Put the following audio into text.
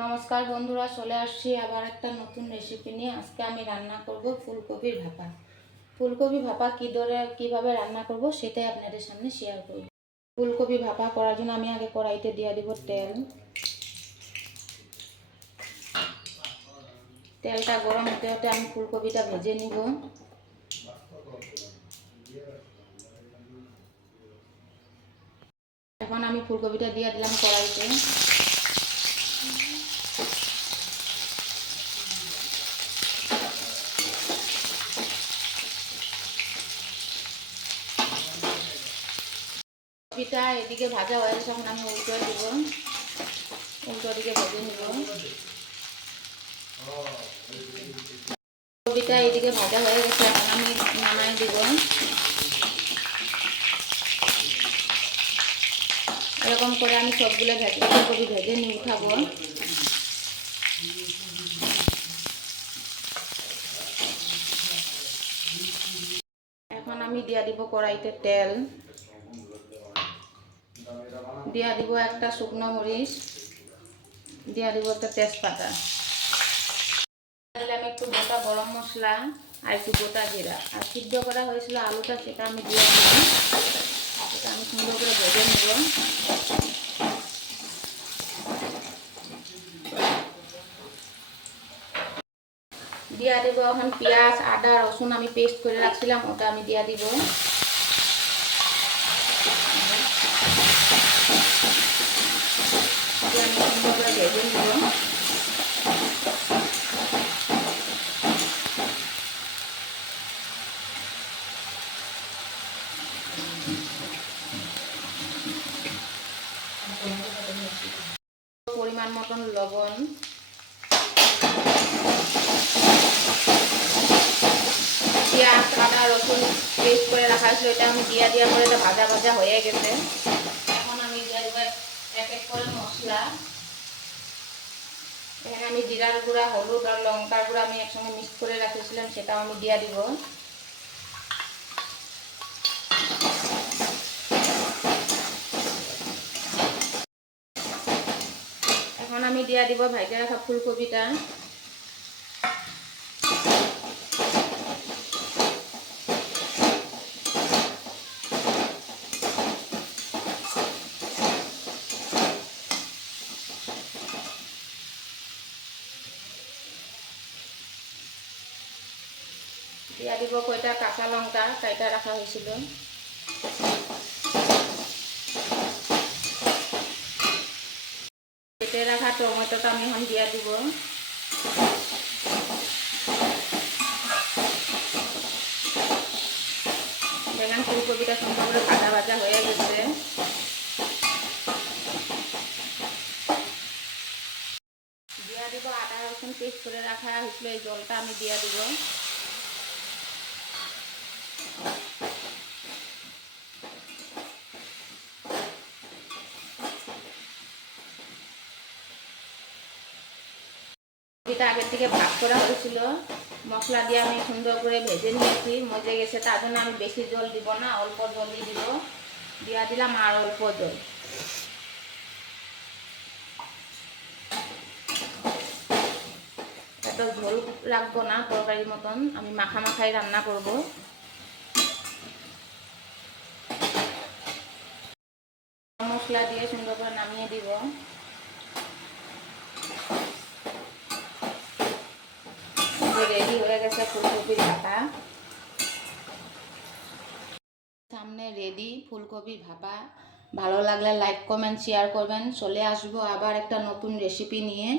নমস্কার বন্ধুরা, চলে আসছি আবার একটা নতুন রেসিপি নিয়ে। আজকে আমি রান্না করব ফুলকপির ভাপা। ফুলকপি ভাপা কিভাবে রান্না করব সেটাই আপনাদের সামনে শেয়ার করব। ফুলকপি ভাপা করার জন্য আমি আগে কড়াইতে দিয়ে দেব তেল। তেলটা গরম হতে হতে আমি ফুলকপিটা ভেজে নিব। এখন আমি ফুলকপিটা দিয়ে দিলাম কড়াইতে। কপিটা এদিকে ভাজা হয়ে গেছে, এখন আমি উল্টো দিব, উল্টো দিকে ভেজে নিব। কপিটা এদিকে ভাজা হয়ে গেছে, এখন আমি নামাই দিব। এরকম করে আমি সবগুলো ফুলকপি ভেজে নিয়ে উঠাবো। এখন আমি দিয়া দিব কড়াইতে তেল, দিয়া দিব একটা শুকনো মরিচ, দিয়া দিব একটা তেজপাতা, আমি একটু গোটা গরম মশলা আর একটু গোটা জিরা, আর সিদ্ধ করা হয়েছিল আলুটা সেটা আমি দিয়ে দিলাম। সেটা আমি সুন্দর করে ভেজে নেব। দিয়া দেব এখন পেঁয়াজ, আদা, রসুন আমি পেস্ট করে রাখছিলাম, ওটা আমি দিয়া দিব। আমি সুন্দর করে ভেজে নেব। পরিমাণ মতন লবণ, পেঁয়াজ, আদা, রসুন পেস্ট করে রাখা ছিল, এটা আমি দিয়া করে এটা ভাজা ভাজা হয়ে গেছে। এখন আমি দিয়ে দেবো এক এক করে মশলা। এখানে আমি জিরার গুঁড়া, হলুদ আর লঙ্কার গুঁড়া আমি একসঙ্গে মিক্স করে রাখেছিলাম, সেটাও আমি দিয়ে দিব। এখন আমি দিয়ে দিব ভাজা রাখা ফুলকপিটা। দিয়া দিব কয়টা কাঁচা লঙ্কা কাইটা রাখা হয়েছিল। কেটে রাখা টমেটোটা আমি এখন দিয়া দিব। দেখেন ফুলকপিটা সুন্দর করে ভাজা ভাজা হয়ে গেছে। দিয়া দিব আদা রসুন পেস্ট করে রাখা হয়েছিল, এই জলটা আমি দিয়া দিব। এটা আগের থেকে ভাগ করা হয়েছিল, মশলা দিয়ে আমি সুন্দর করে ভেজে নিয়েছি, মজে গেছে। তার জন্য আমি বেশি জল দিব না, অল্প জলই দিব। দিয়া দিলাম আর অল্প জল। এত ঝোল রাখবো না, তরকারির মতন আমি মাখা মাখাই রান্না করব। মশলা দিয়ে সুন্দর করে নামিয়ে দিব। রেডি হয়ে গেছে ফুলকপির ভাপা। সামনে রেডি ফুলকপির ভাপা। ভালো লাগলে লাইক কমেন্ট শেয়ার করবেন। চলে আসবো আবার একটা নতুন রেসিপি নিয়ে।